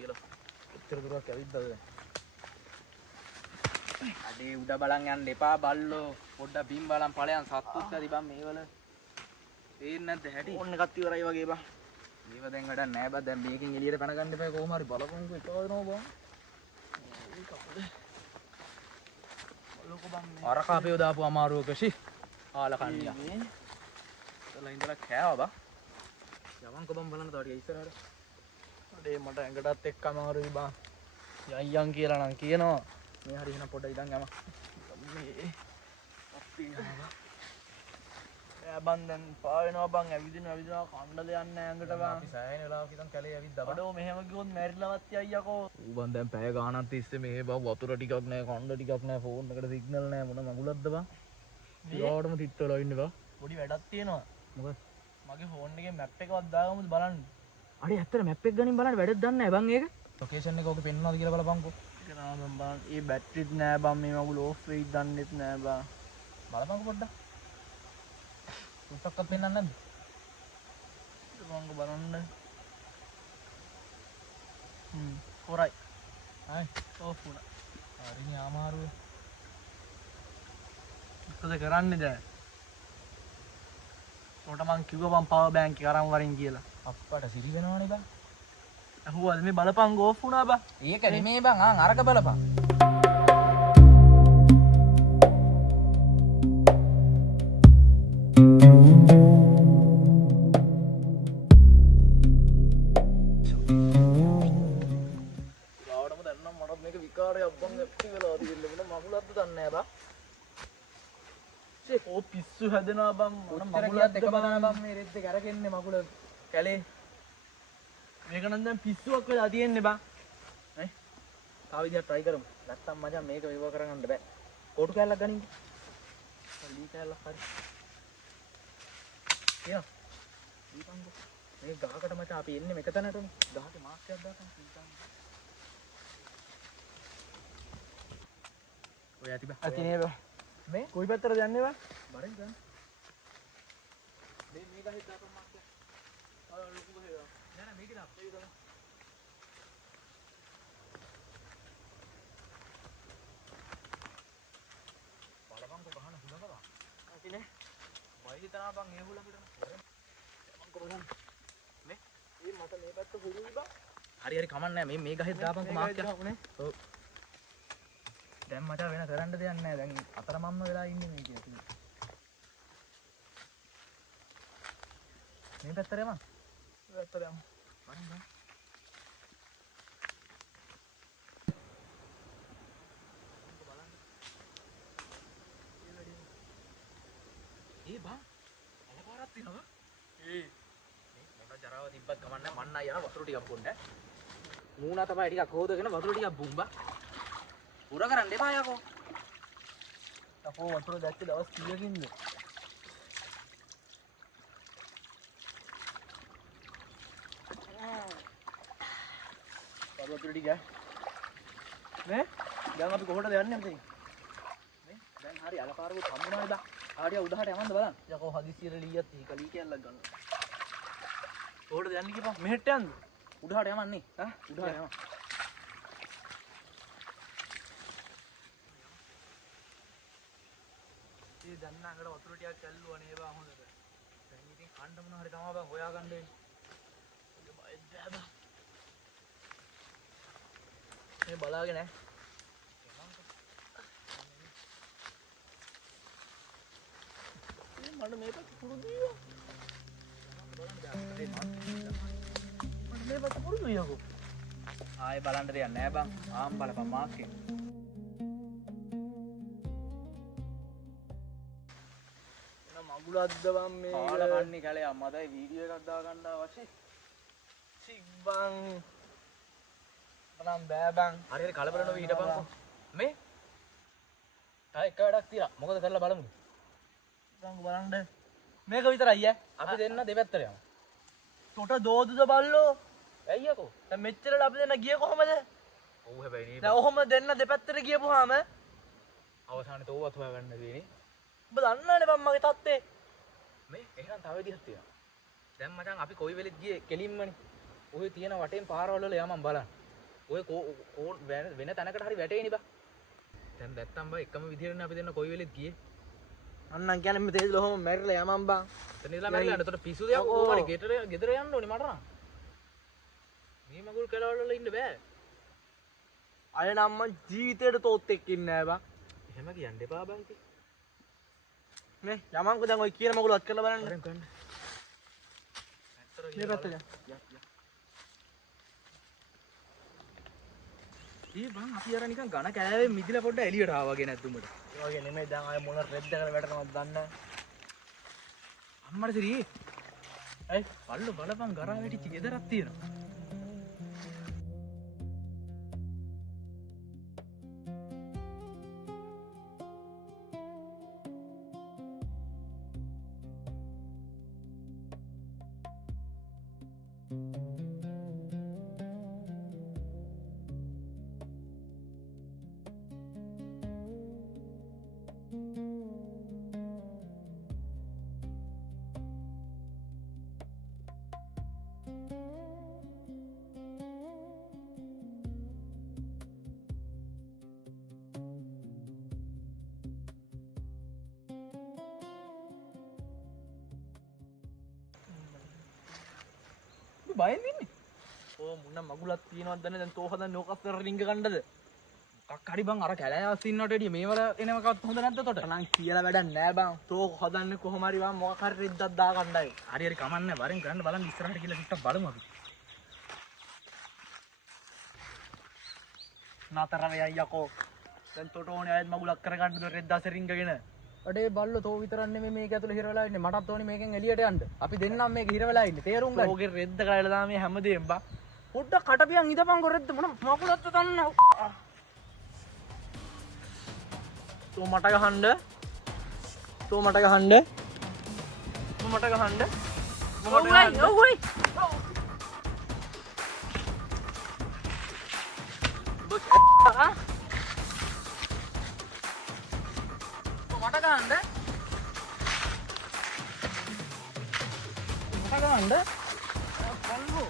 කියලා. එච්චර දුරක් ඇවිද්දාද? අඩේ උඩ බලන් යන්න එපා බල්ලෝ. පොඩ්ඩක් බිම් බලන් ඵලයන් සත්තුත් ඇති බං මේවල. තේරෙන්නේ නැද්ද හැටි? ඕන්න එකත් ඉවරයි වගේ බං. මේව දැන් වැඩක් නෑ බං. දැන් මේකෙන් එළියට පැන ගන්න එපා කොහොම හරි බලපංකෝ එක වෙනවා බං. අර කාපේව දාපු අමාරුවක ෂි ආල කන්නියා. එතලා ඉඳලා කෑවා බං. යවන්කෝ බං බලන්න තව ටික ඉස්සරහට. අඩේ මට ඇඟටත් එක්ක අමාරුයි බං. යයියන් කියලා නම් කියනවා. මේ හරි එහෙනම් පොඩ්ඩක් ඉඳන් යම. මේ අප්පි ආවා. එයා බං දැන් පා වෙනවා බං ඇවිදිනවා කණ්ඩ දෙයක් නැහැ ඇඟට බං. අපි සෑහෙන වෙලාවක ඉඳන් කැලේ ඇවිද්දා බං. අඩෝ මෙහෙම ගියොත් මැරිලවත් යයියකෝ. ඌ බං දැන් පැය ගාණක් තිස්සේ මේ බං වතුර ටිකක් නැහැ කණ්ඩ ටිකක් නැහැ ෆෝන් එකට සිග්නල් නැහැ මොන මගුලක්ද බං. ඊළාටම තිත්තලා ඉන්නේ බං. පොඩි වැඩක් තියෙනවා. මොකද? මගේ ෆෝන් එකේ මැප් එකවත් දාගමුද බලන්න. අඩේ ඇත්තට මැප් එක ගනින් බලන්න වැඩක් දන්නේ නැහැ බං ඒක. ලොකේෂන් එක ඔක පෙන්නනවාද කියලා බලපන්කෝ. ඒක නාම බං. ඒ බැටරිත් නැහැ බං මේ මගුල ඕෆ් වෙයිද දන්නෙත් නැහැ බං. බලපන්කෝ පොඩ්ඩක්. උත්තක්ක පෙන්නන්නේ නැද්ද? බලංග බලන්න. හොරයි. හයි ඕෆ් වුණා. හරිනේ අමාරුයි. මොකද කරන්නේ දැන්? උන්ට මං කිව්වා මං පවර් බැංක් එක අරන් වරින් කියලා. අප්පට සිරි වෙනවනේ බං. අහුවද මේ බලපං ඕෆ් වුණා බං. ඒක නෙමෙයි බං අරක බලපං. ගාවටම දැන් නම් මට මේක විකාරයක් බං ඇප්ටි වෙලා තියෙන්න මොන මගුලක්ද දන්නේ නැහැ බං. ඕ පිස්සු හැදෙනවා බං මොන මගුලක්ද බලන්න බං මේ රෙද්ද කරගෙන්නේ මගුල කැලේ මේක නම් දැන් පිස්සුවක් වෙලා තියෙන්නේ බං ඈ තාම විදිහට try කරමු නැත්තම් මචං මේක විව කරගන්න බෑ කොටු කැල්ලක් ගනින්න ලී කැල්ලක් හරි යා දීපන්කෝ මේ ගහකට මචං අපි එන්නේ මේක තැනටනේ ගහේ මාස්කයක් දාපන් පිටන් ඔය ඇති බං ඇති නේ බං මේ කොයි පැත්තටද යන්නේ බං? බරෙන් ගන්න. මේ ගහේ දාපන් මාක්කේ. ලොකු ගහේ දාන්න. නෑ මේකේ දාන්න. ඒක තමයි. බලපන් කො ගහන හුලඟ බං. ඇතිනේ. වයි හිතනවා බං ඒ හුලඟට. මං කොහොමද? මේ මට මේ පැත්ත හුරුයි බං. හරි කමන්නේ නෑ මේ ගහේ දාපන් කො මාක්කේ. ඔව්. දැන් මට වෙන කරන්න දෙයක් නැහැ. දැන් අතරමම්ම වෙලා ඉන්නේ මේක ඇතුලේ. මේ පැත්තට යමු. මේ පැත්තට යමු. වරින් ගන්න. ඒ බා අලපාරක් තියනවා. මේ මොන ජරාව තිබ්බත් කමන්නේ මන්න යන වතුර ටිකක් බොන්න. මූණා තමයි ටිකක් හොදගෙන වතුර ටිකක් බුම්බා. පුර කරන්න එපා යකෝ. අපෝ වතුර දැක්කේ දවස් 100කින්ද? වතුර ටික නේ? දැන් අපි කොහොමද යන්නේ අපි? මේ දැන් හරි අලපාරකුත් හම්බුනාද? ආඩිය උඩහට යවන්න බලන්න. යකෝ හදිසියෙ ලීයක් තීක ලී කැල්ලක් ගන්න. කොහොමද යන්නේ කියපන්? මෙහෙට යන්න. උඩහට යවන්නේ. ඈ උඩහට යවන්න. දැන් නම් අර වතුර ටිකක් ඇල්ලුවා නේ බා හොඳට. දැන් ඉතින් කන්න මොන හරි තමයි බං හොයාගන්න වෙන්නේ. බය බෑ බං. මේ බලාගෙන ඈ. මට මේක පුරුදුයි. මට මේක පුරුදුයි යකෝ. ආයේ බලන්න දෙයක් නෑ බං. ආම් බලපන් මාක්කේ. මගුලක්ද බං මේ කාලකන්නේ කැලේ අම්මදයි වීඩියෝ එකක් දාගන්න අවශ්‍යයි. සික් බං. බලන්න බෑ බං. හරියට කලබල නොවී හිටපන්කෝ. මේ? තා එක වැඩක් තියලා. මොකද කරලා බලමුද? බලන්න. මේක විතරයි ඈ. අපි දෙන්න දෙපැත්තට යමු. තොට දෝදුද බල්ලෝ? ඇයියකෝ? දැන් මෙච්චරට අපි දෙන්න ගියේ කොහමද? ඔව් හැබැයි නේ. දැන් ඔහොම දෙන්න දෙපැත්තට ගියපුවාම අවසානයේ තෝවත් හොයාගන්න වෙන්නේ. ඔබ දන්නවනේ බං මගේ තත්ත්වේ. මේ එහෙනම් තව විදිහක් තියෙනවා. දැන් මචං අපි කොයි වෙලෙත් ගියේ කෙලින්මනේ. ඔය තියෙන වටේන් පාරවල් වල යමන් බලන්න. ඔය කෝ වෙන තැනකට හරි වැටේනේ බා. දැන් නැත්තම් බා එකම විදිහටනේ අපි දෙන්න කොයි වෙලෙත් ගියේ. අන්නම් කියන්නේ මේ තේජ් ලොහම මැරිලා යමම් බං. එතන ඉඳලා මැරිලා යන්න. එතකොට පිස්සු දෙයක් ඕවනේ ගෙදර යන්න ඕනේ මට නම්. මේ මගුල් කැලවල වල ඉන්න බෑ. අය නම් මං ජීවිතේට තෝත් එක්ක ඉන්නේ නෑ බං. එහෙම කියන්න එපා බං කි. මේ යමන්කෝ දැන් ඔය කියන මගුලත් කරලා බලන්න. හරි ගන්න. මේ පැත්තට. ඒ බං අපි අර නිකන් ඝන කෑවෙන් මිදිලා පොඩ්ඩ එළියට ආවා වගේ නැද්ද උඹට? ඒ වගේ නෙමෙයි දැන් ආයේ මොන රෙද්දකට වැටෙනවද දන්නේ නැහැ. අම්මට සිරි. ඇයි පල්ලු බලපන් ගරා වැටිච්ච ගෙදරක් තියෙනවා. බයෙන් ඉන්නේ. ඕ මුන්න මගුලක් තියෙනවද දන්නේ දැන් තෝ හදන්නේ ඕකස් කර රින්ග ගන්නද? මොකක් හරි බං අර කැලෑස් ඉන්නට වැඩිය මේවර එනවකත් හොඳ නැද්ද තොට? නම් කියලා වැඩක් නෑ බං. තෝ හදන්නේ කොහොම හරි බං මොකක් හරි රෙද්දක් දා ගන්නයි. හරි හරි කමන්නේ වරෙන් ගන්න බලන්න ඉස්සරහට කියලා ටිකක් බලමු අපි. නතර වෙයි යකෝ. දැන් තොට ඕනේ ආයෙත් මගුලක් කර ගන්නද රෙද්දාස රින්ගගෙන. අඩේ බල්ලෝ තෝ විතරක් නෙමෙයි මේක ඇතුලේ හිර වෙලා ඉන්නේ. මටත් ඕනේ මේකෙන් එළියට යන්න. අපි දෙන්නම් මේක හිර වෙලා ඉන්නේ. තේරුම් ගන්න. ඕගේ රෙද්ද කඩලා දාම මේ හැමදේම බං. පොඩ්ඩක් කටපියන් ඉඳපන් කොරෙද්ද මොන මකුලත්ද තන්න. තෝ මට ගහන්න. තෝ මට ගහන්න. තෝ මට ගහන්න. ඔව්යි. බස් මට ගහන්න. මට ගහන්න. පල්ලෝ.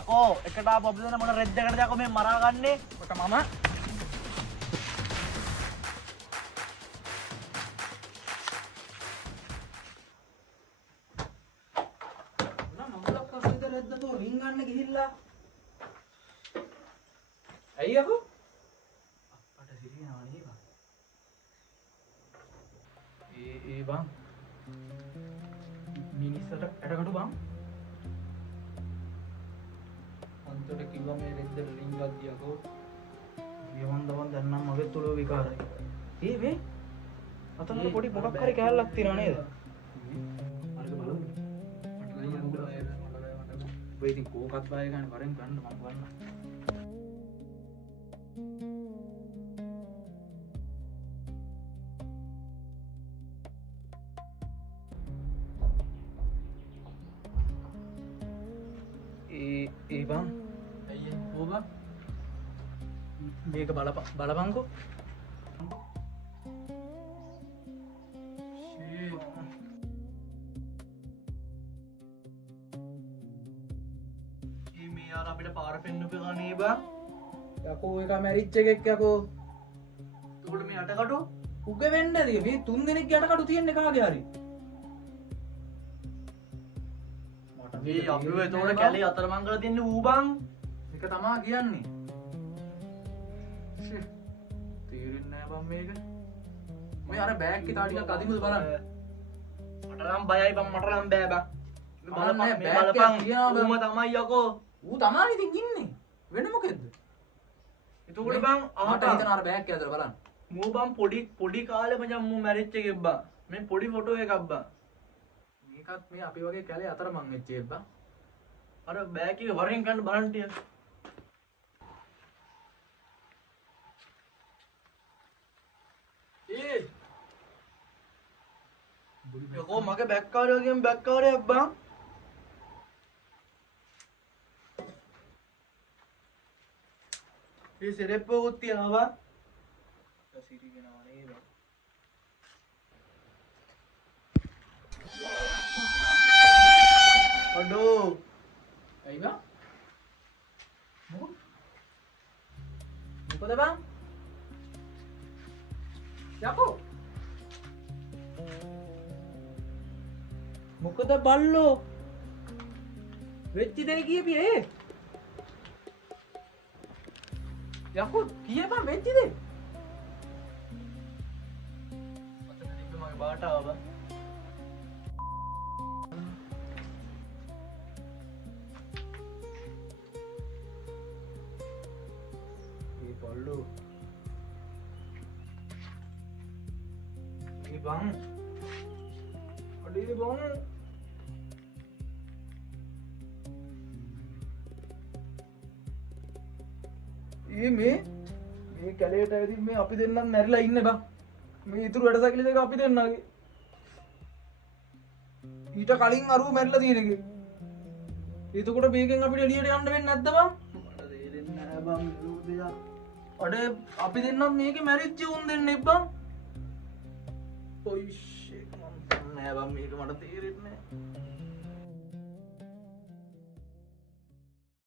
යකෝ එකට ආපු අපි දෙන මොන රෙද්දකටද යකෝ මේ මරාගන්නේ? කොට මම ඇයි යකෝ? අප්පට සිරියනවා නේ බං. ඒ බං. මිනිස්සට ඇටකටු බං. අන්තට කිව්වා මේ රෙද්දට රින්ගක් දියකෝ. යවන්දවන් දැන් නම් මගෙත් උළු විකාරයි. මේ අතනට පොඩි මොකක් හරි කෑල්ලක් තියනවා නේද? අරක බලමු. මට නම් යන්න බෑ. ඔය ඉතින් කෝකත් බය ගන්න වරෙන් ගන්න මම ගන්න. ඒ බං අයියේ ඕබ මේක බලපංකෝ. මේ යාර අපිට පාර පෙන්නපු ගනේ බං. යකෝ එක මැරිච්ච එකෙක් යකෝ. උඩ මේ අටකටු උගේ වෙන්න ඇති. මේ 3 දෙනෙක් යටකටු තියන්නේ කාගේ හරි. මේ අපිව එතකොට කැලේ අතරමං කරලා තියන්නේ ඌ බං. ඒක තමා කියන්නේ. තේරෙන්නේ නැහැ බං මේක. මේ අර බෑග් එක තා ටිකක් අදිමුද බලන්න. මට නම් බයයි බං මට නම් බෑ බං. බලන්න මේ බෑග් එක බලපන් තියනවා බං. ඌම තමයි යකෝ. ඌ තමා ඉතින් ඉන්නේ. වෙන මොකෙද්ද? එතකොට බං මට හිතන අර බෑග් එක ඇතුළේ බලන්න. මූ බං පොඩි කාලේ මචං මූ මැරිච්ච එකෙක් බං. මේ පොඩි ෆොටෝ එකක් බං. මේකත් මේ අපි වගේ කැලේ අතරමං වෙච්ච එකක් බං. අර බෑග් එක වරෙන් ගන්න බලන්න ටික. යකෝ මගේ බෑග් කාර්යය වගේම බෑග් කාර්යයක් බං. ඒ සෙරෙප්පුවකුත් තියනවා බං. සිරි ගෙනවා නේද? අඩෝ ඇයි බං? මොකද බං? යකෝ මොකද බල්ලෝ වෙච්ච දේ කියපි ඒ යකෝ කියපන් වෙච්ච දේ මට තිබ්බ මගේ බාටාව බං. ඒ බල්ලෝ ඒ බං අඩේ බං මේ කැලේට ඇවිදින් මේ අපි දෙන්නත් මැරිලා ඉන්න බං. මේ ඉතුරු වැඩසැකිලි දෙක අපි දෙන්නගේ. ඊට කලින් අරුව මැරිලා තියෙන එක. එතකොට මේකෙන් අපිට එළියට යන්න වෙන්නේ නැද්ද බං? මට තේරෙන්නේ නැහැ බං රූපියා. අඩේ අපි දෙන්නත් මේකේ මැරිච්ච උන් දෙන්නේ බං. ඔයි ෂිට් මම දන්නේ නැහැ බං මේක මට තේරෙන්නේ නැහැ.